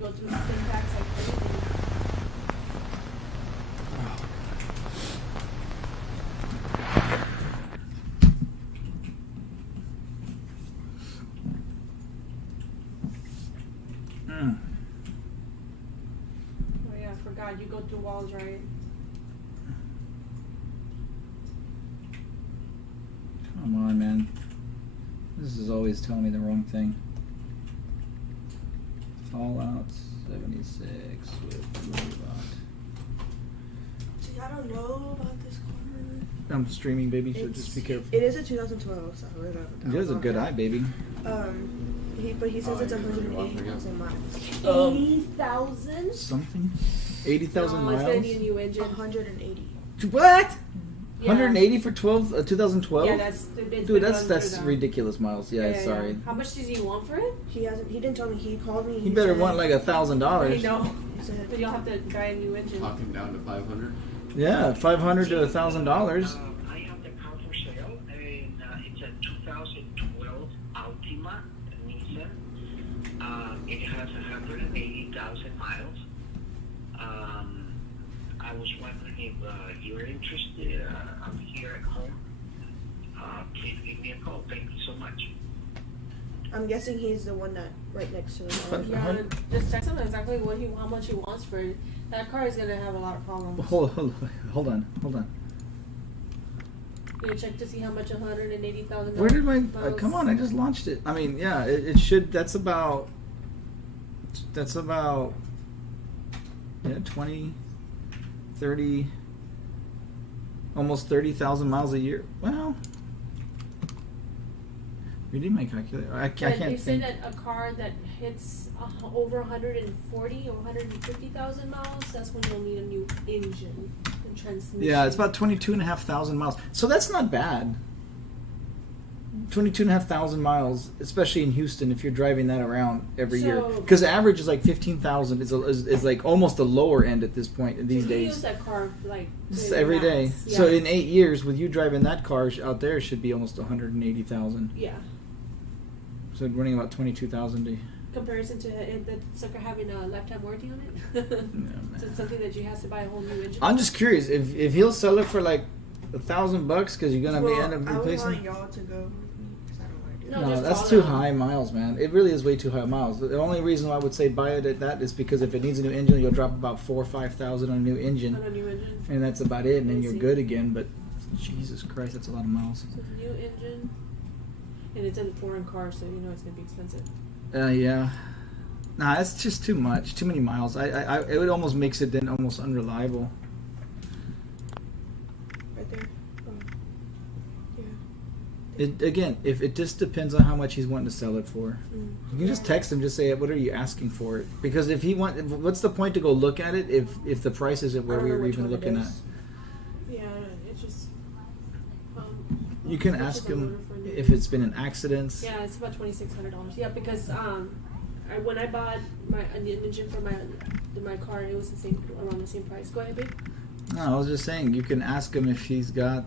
go through impacts like everything. Oh yeah, I forgot. You go through walls, right? Come on, man. This is always telling me the wrong thing. Fallout 76 with LuluBott. See, I don't know about this car. I'm streaming, baby, so just be careful. It is a 2012, so I It has a good eye, baby. But he says it's 180,000 miles. 80,000? Something? 80,000 No, it's gonna miles? need a new engine. 180. What? Yeah. 180 for 2012? Yeah, that's Dude, that's ridiculous miles. Yeah, sorry. How much does he want for it? He didn't tell me. He called me. He better want like $1,000. I know. He said, But you'll have to buy a new engine. Talk him down to 500. Yeah, $500 to $1,000. I have the car for sale, and it's a 2012 Altima Nissan. It has 180,000 miles. I was wondering if you're interested. I'm here at home. Please give me a call. Thank you so much. I'm guessing he's the one that right next to the car. Yeah, just text him exactly how much he wants for it. That car is gonna have a lot of problems. Hold on. You check to see how much 180,000. Where did my... come on, I just launched it. I mean, yeah, it should... That's about... Yeah, 20... 30... Almost 30,000 miles a year. Well... Reading my calculator. I can't They say think. that a car that hits over 140 or 150,000 miles, that's when you'll need a new engine and transmission. Yeah, it's about 22,500 miles. So that's not bad. 22,500 miles, especially in Houston, if you're driving that around every year. Because the average is like 15,000. Is like almost the lower end at this point these You days. use that car like Just to every day. max. Yeah. So in 8 years, with you driving that car out there, it should be almost 180,000. Yeah. So running about 22,000 to... Comparison to the sucker having a lifetime warranty on it. So it's something that you have to buy a whole new engine. I'm just curious if he'll sell it for like $1,000 because you're gonna end up I would replacing. want y'all to go with me because I don't want to do No, that. No, just that's call too them. high miles, man. It really is way too high miles. The only reason I would say buy it at that is because if it needs a new engine, you'll drop about 4,000 or 5,000 on a new engine, On a new engine. and that's about it. And then you're Easy. good again. But Jesus Christ, that's a lot of miles. So it's a new engine, and it's in a foreign car, so you know it's gonna be expensive. Yeah. Nah, it's just too much. Too many miles. It would almost makes it then almost unreliable. Right there. Yeah. Again, if it just depends on how much he's wanting to sell it for. You can just text him, just say, "What are you asking for it?" Because if he what's the point to go look at it if the price isn't where I we don't know were which even one it looking at? is. Yeah, it's just. You can it's ask just a him loader for a new if it's been an accident. Yeah, it's about $2,600. Yeah, because when I bought an engine for my car, it was the same around the same price. Go ahead, babe. No, I was just saying you can ask him if he's got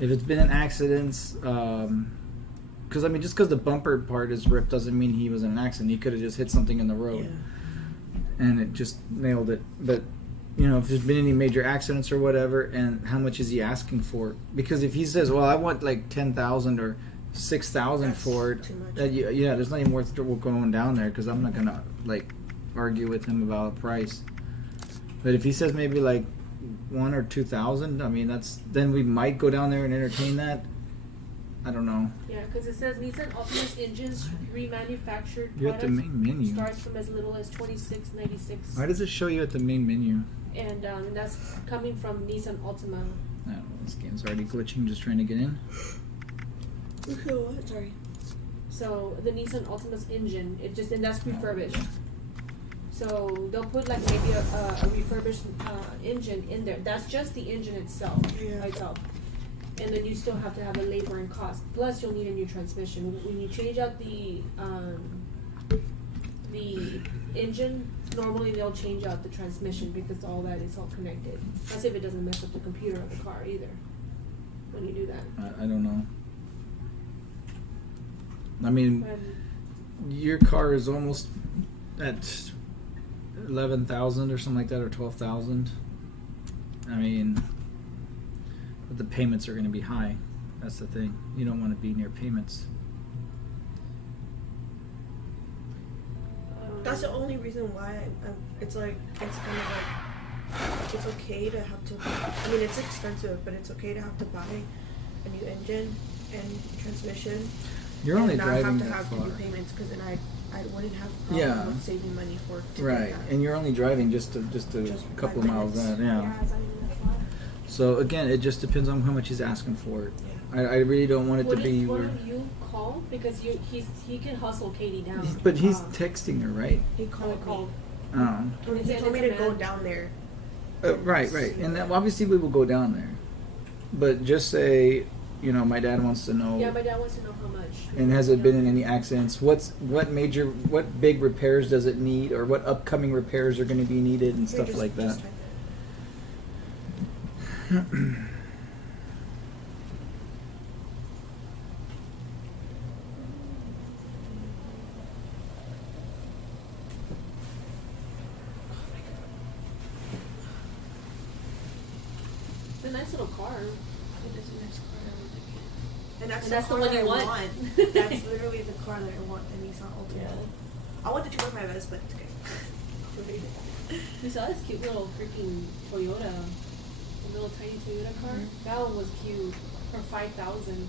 if it's been an accident. Because I mean, just because the bumper part is ripped doesn't mean he was in an accident. He could have just hit something in the road, and it just nailed it. But you know, if there's been any major accidents or whatever, and how much is he asking for it? Because if he says, "Well, I want like 10,000 or 6,000 for it," too much. yeah, there's nothing worth going down there because I'm not gonna like argue with him about a price. But if he says maybe like 1,000 or 2,000, I mean then we might go down there and entertain that. I don't know. Yeah, because it says Nissan Optimus engines remanufactured You're at the products main menu. starts from as little as $26.96. Why does it show you at the main menu? And that's coming from Nissan Altima. I don't know. This game's already glitching. Just trying to get in. Okay, what? Sorry. So the Nissan Altima's engine, and that's refurbished. So they'll put like maybe a refurbished engine in there. That's just the engine itself, by itself. And then you still have to have a labor and cost. Plus, you'll need a new transmission. When you change out the engine, normally they'll change out the transmission because all that is all connected. That's if it doesn't mess up the computer of the car either. When you do that. I don't know. I mean, And your car is almost at 11,000 or something like that, or 12,000. I mean, but the payments are going to be high. That's the thing. You don't want to be near payments. That's the only reason why it's like, it's kind of like, it's okay to have to, I mean, it's expensive, but it's okay to have to buy a new engine and transmission. You're only and not driving have to that have far. to do payments, because then I wouldn't have a problem Yeah. with saving money for to get Right, that. and you're only driving just a Just couple 5 miles minutes. out. Yeah. it's not even that far. So again, it just depends on how much he's asking for it. Yeah. I really don't want it to Why be. don't you call, because he can hustle Katie down. But he's Um, texting her, right? He called me. Oh. And It's he a- told me it's to a go man. down there. Right. And that, obviously we will go down there. But just say, my dad wants to know. Yeah, my dad wants to know how much. And has it been in any accidents? What big repairs does it need, or what upcoming repairs are going to be needed, and Here, stuff just- like that. just type it. It's a nice little car. It is a nice car. I really like it. And And that's that's the the car one that you I want. That's literally the car that I want, the Nissan Altima. Yeah. I want the 2.5S, but it's okay. You saw this cute little freaking Toyota, a little tiny Toyota car. Mhm. That one was cute for 5,000.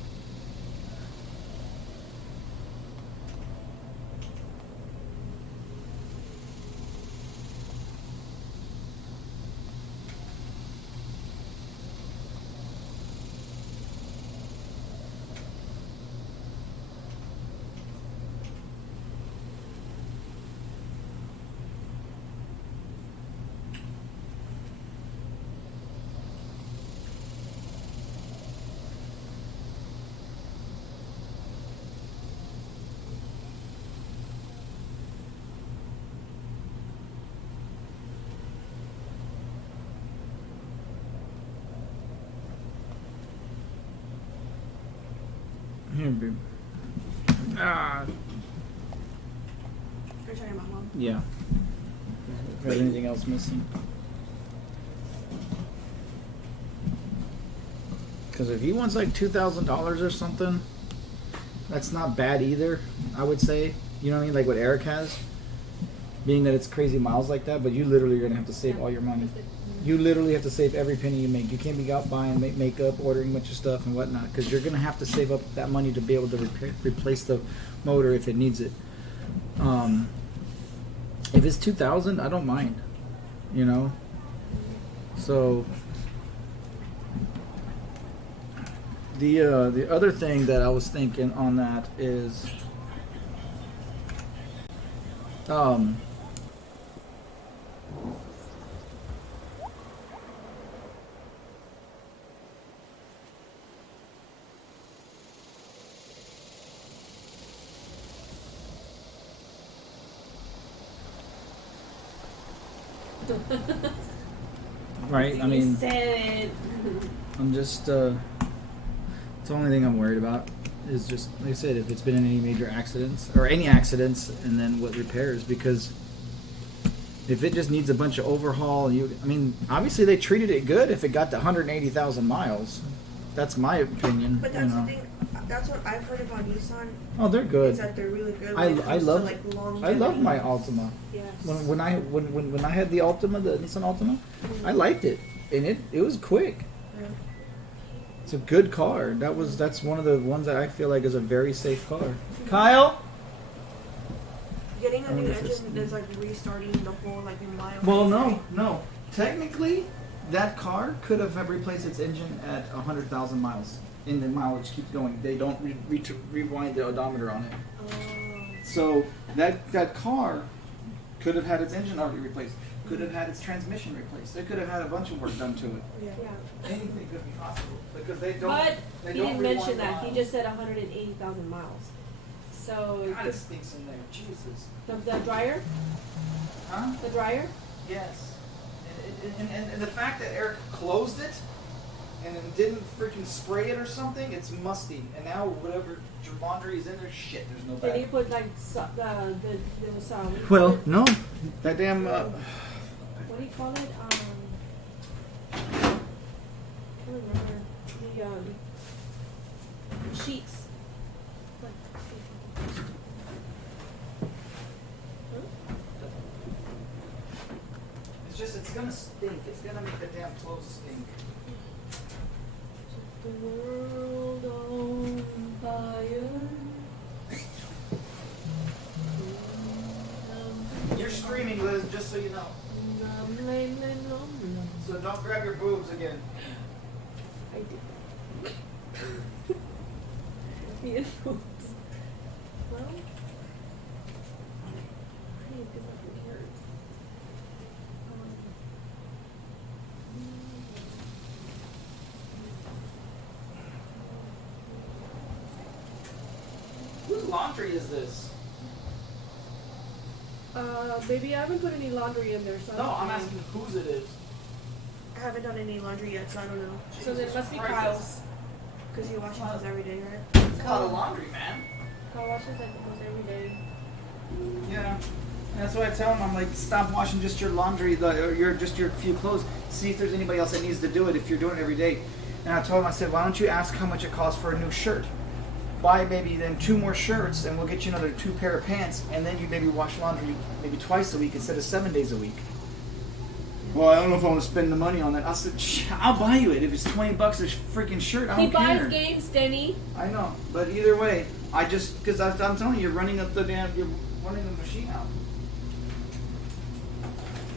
Here, babe. Ah, You're talking about mom. yeah. Got anything else missing? Because if he wants like $2,000 or something, that's not bad either. I would say, you know what I mean, like what Eric has. Being that it's crazy miles like that, but you literally are gonna have to save all your money. You literally have to save every penny you make. You can't be out buying makeup, ordering a bunch of stuff and whatnot, because you're gonna have to save up that money to be able to replace the motor if it needs it. If it's $2,000, I don't mind. So the other thing that I was thinking on that is right. I mean, You said it. I'm just it's the only thing I'm worried about is just, like I said, if it's been in any major accidents or any accidents, and then what repairs, because if it just needs a bunch of overhaul, obviously they treated it good if it got to 180,000 miles. That's my opinion. But that's the thing. That's what I've heard about Nissan. Oh, they're good. Is that they're really good. I when it comes love to, like, longevity. I love my Altima. Yes. When I had the Altima, the Nissan Altima, I liked it, and it was quick. Yeah. It's a good car. That's one of the ones that I feel like is a very safe car. Kyle. Getting I a new wonder if it's- engine is like restarting the whole like mile. Well, no. Technically, that car could have replaced its engine at 100,000 miles. And the mileage keeps going. They don't rewind the odometer on it. So that car could have had its engine already replaced. Could have had its transmission replaced. They could have had a bunch of work done to it. Yeah. Anything could be possible because they don't. But they he don't didn't rewind mention the that. He miles. just said 180,000 miles. So God, it stinks in there. Jesus. the dryer, Huh? the dryer. Yes. And the fact that Eric closed it and then didn't freaking spray it or something, it's musty. And now whatever your laundry is in there. Shit, there's no Then you bag. put like Well, no, that damn. what do you call it? I can't remember the sheets. Like, It's just, it's gonna stink. It's gonna make the damn clothes stink. the world on fire. You're streaming, Liz, just so you know. So don't grab your boobs again. I did. Me and boobs. Well, please, because my foot hurts. Whose laundry is this? Baby, I haven't put any laundry in there, so. No, I'm asking whose it is. I haven't done any laundry yet, so I don't know. So then it must be Jesus Kyle's. Because he washes his every day, right? It's a lot of laundry, man. Kyle washes like almost every day. Yeah. That's why I tell him, I'm like, stop washing just your laundry, or just your few clothes. See if there's anybody else that needs to do it if you're doing it every day. And I told him, I said, why don't you ask how much it costs for a new shirt? Buy maybe then 2 more shirts, and we'll get you another 2 pair of pants, and then you maybe wash laundry maybe twice a week instead of 7 days a week. Well, I don't know if I want to spend the money on that. I said, I'll buy you it if it's $20 a freaking shirt. I don't care. He buys games, Denny. I know, but either way, I just because I'm telling you, you're running up the damn, you're running the machine out.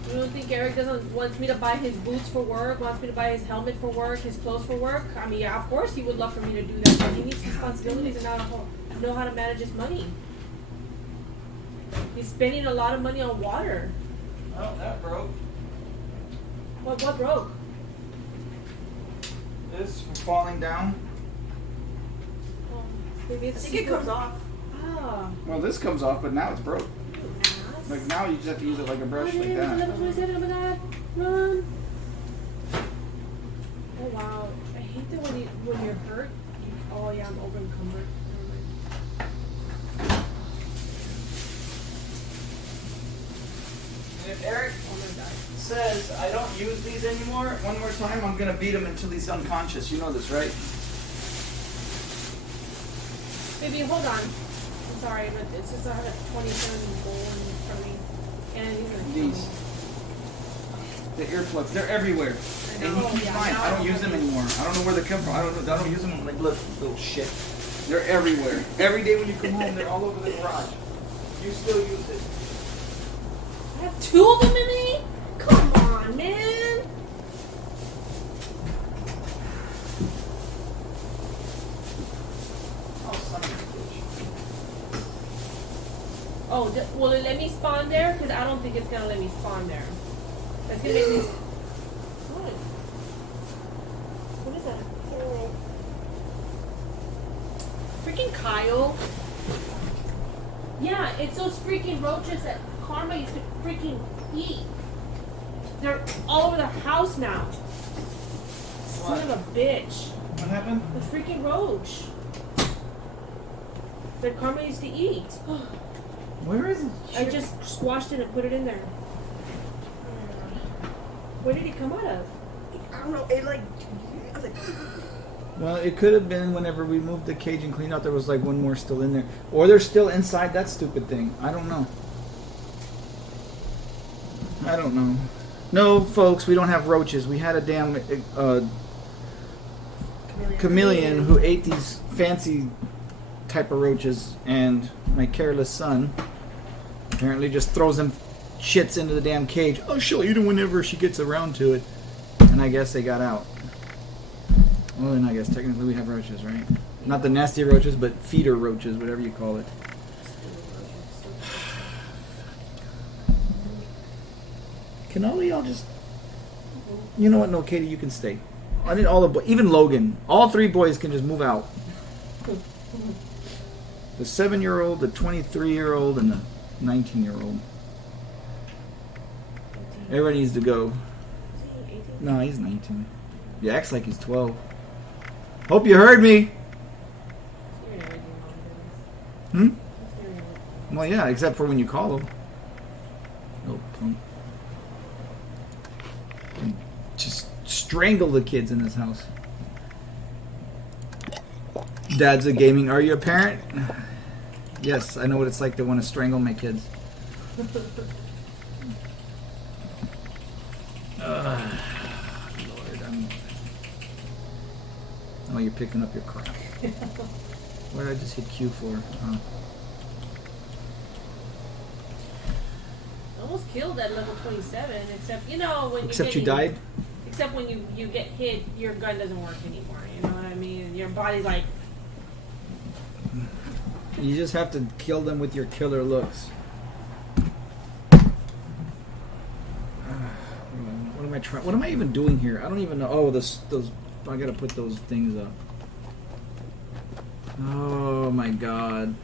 You don't think Eric wants me to buy his boots for work, wants me to buy his helmet for work, his clothes for work? I mean, yeah, of course he would love for me to do that, but he needs responsibilities and know how to manage his money. He's spending a lot of money on water. Oh, that broke. What broke? This from falling down. Oh, maybe I it's think it comes off. Ah. Well, this comes off, but now it's broke. Like now, you just have to use it like a brush, like that. 11:27. Oh my God! Run! Oh wow! I hate that when you're hurt. Oh yeah, I'm over encumbered. And if Eric Oh my God! says I don't use these anymore, one more time, I'm gonna beat him until he's unconscious. You know this, right? Baby, hold on. I'm sorry, but it's just I have a 27 bowl in front of me, and he's gonna kill These. me. The earplugs, they're everywhere. And know. he's Yeah, fine. now I don't use them anymore. I don't know where they come from. I don't use them. I'm like, look, little shit. They're everywhere. Every day when you come home, they're all over the garage. You still use it. I have 2 of them in me. Come on, man. Oh, son of a bitch. Oh, will it let me spawn there? Because I don't think it's gonna let me spawn there. That's gonna make me. What? What is that? Freaking Kyle. Yeah, it's those freaking roaches that Karma used to freaking eat. They're all over the house now. Son of a bitch. What happened? The freaking roach. That Karma used to eat. Where is it? I just squashed it and put it in there. Where did it come out of? I don't know. It like. I was like. Well, it could have been whenever we moved the cage and cleaned out, there was like one more still in there. Or they're still inside that stupid thing. I don't know. I don't know. No, folks, we don't have roaches. We had a damn chameleon who ate these fancy type of roaches, and my careless son apparently just throws them shits into the damn cage. Oh, she'll eat them whenever she gets around to it. And I guess they got out. Well, then I guess technically we have roaches, right? Not the nasty roaches, but feeder roaches, whatever you call it. Can all of y'all just... You know what? No, Katie, you can stay. I need all the even Logan. All 3 boys can just move out. The 7-year-old, the 23-year-old, and the 19-year-old. Everybody needs to go. No, he's 19. He acts like he's 12. Hope you heard me. Hmm? Well, yeah, except for when you call them. Oh, punk. Just strangle the kids in this house. Dad's a gaming. Are you a parent? Yes, I know what it's like to want to strangle my kids. Lord, oh, you're picking up your crap. What did I just hit Q for? Oh. Almost killed at level 27, except, you know, when Except you you died? Except when you get hit, your gun doesn't work anymore, you know what I mean? Your body's like... You just have to kill them with your killer looks. What am I trying? What am I even doing here? I don't even know. Oh, those. I gotta put those things up. Oh my god!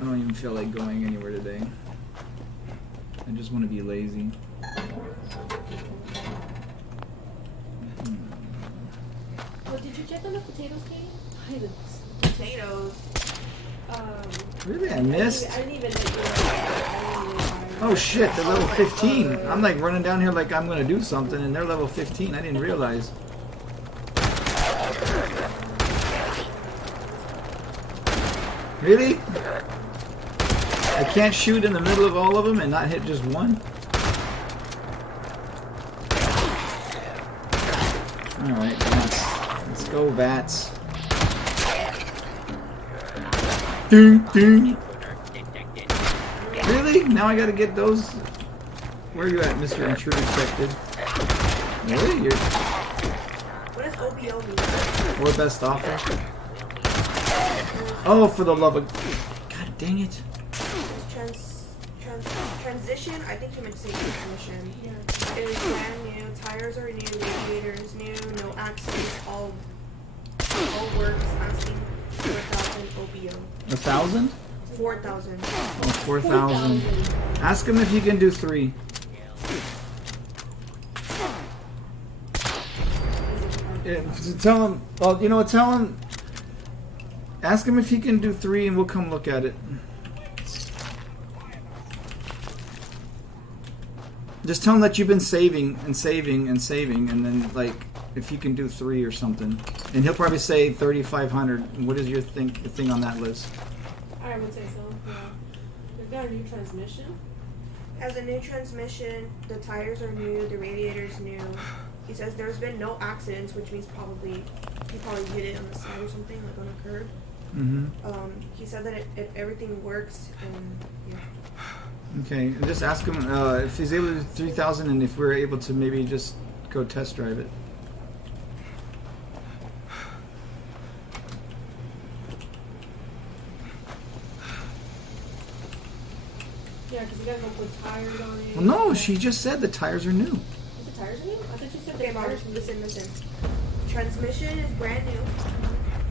I don't even feel like going anywhere today. I just want to be lazy. Oh, did you check on the potatoes, Kate? Potatoes. Really, I missed. I didn't even Oh shit! They're level 15. I'm like running down here like I'm gonna do something, and they're level 15. I didn't realize. Really? I can't shoot in the middle of all of them and not hit just one? Alright, let's go, Vats. Ding, ding. Really? Now I gotta get those? Where are you at, Mr. Intruder Detected? Really? You're... What does OBO mean? Or best offer? Oh, for the love of... God dang it. Transition, I think you meant to say transmission. Yeah. It is brand new, tires are new, radiators new, no accidents, all works, asking 4,000 OBO. 1,000? 4,000. Oh, 4,000. Ask him if he can do 3. Yeah, tell him, well, you know what, tell him, ask him if he can do 3 and we'll come look at it. Just tell him that you've been saving and saving and saving, and then, like, if you can do 3 or something. And he'll probably say 3,500. What is your thing on that list? I would say so, yeah. They've got a new transmission. Has a new transmission, the tires are new, the radiator's new. He says there's been no accidents, which means he probably hit it on the side or something, like on a curb. Mm-hmm. He said that if everything works, and yeah. Okay, and just ask him if he's able to do 3,000 and if we're able to maybe just go test drive it. Yeah, because you gotta go put tires on it. Well, no, she just said the tires are new. Is the tires new? I thought you said Okay, the Mom, tires. listen. Transmission is brand new.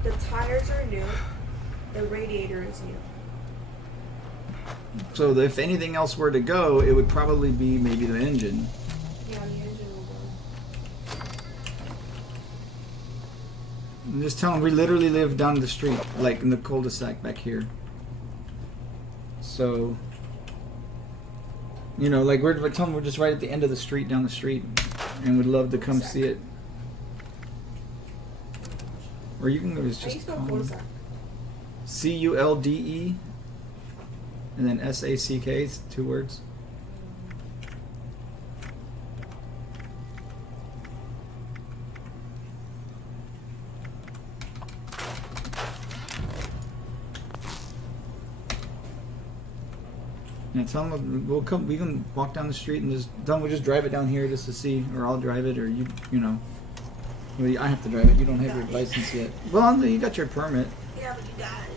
The tires are new. The radiator is new. So if anything else were to go, it would probably be maybe the engine. Yeah, the engine will go. And just tell him we literally live down the street, like in the cul-de-sac back here. So, you know, like tell him we're just right at the end of the street, down the street, and would love to come see it. Or you can just How do you spell call him. cul-de-sac? C-U-L-D-E and then S-A-C-K, it's 2 words. Yeah, tell them we'll come. We can walk down the street and just tell them we'll just drive it down here just to see, or I'll drive it, or you know. Well, I have to drive it. You don't have your license yet. Well, you got your permit. Yeah, but you got it.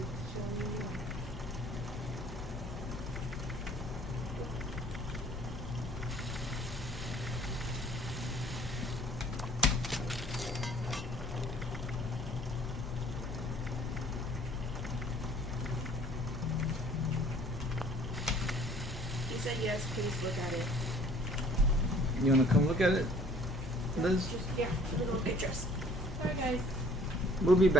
show me. He said yes, please look at it. You want to come look at it, Liz? Just, yeah, I'm gonna go get dressed. sorry guys. We'll be back.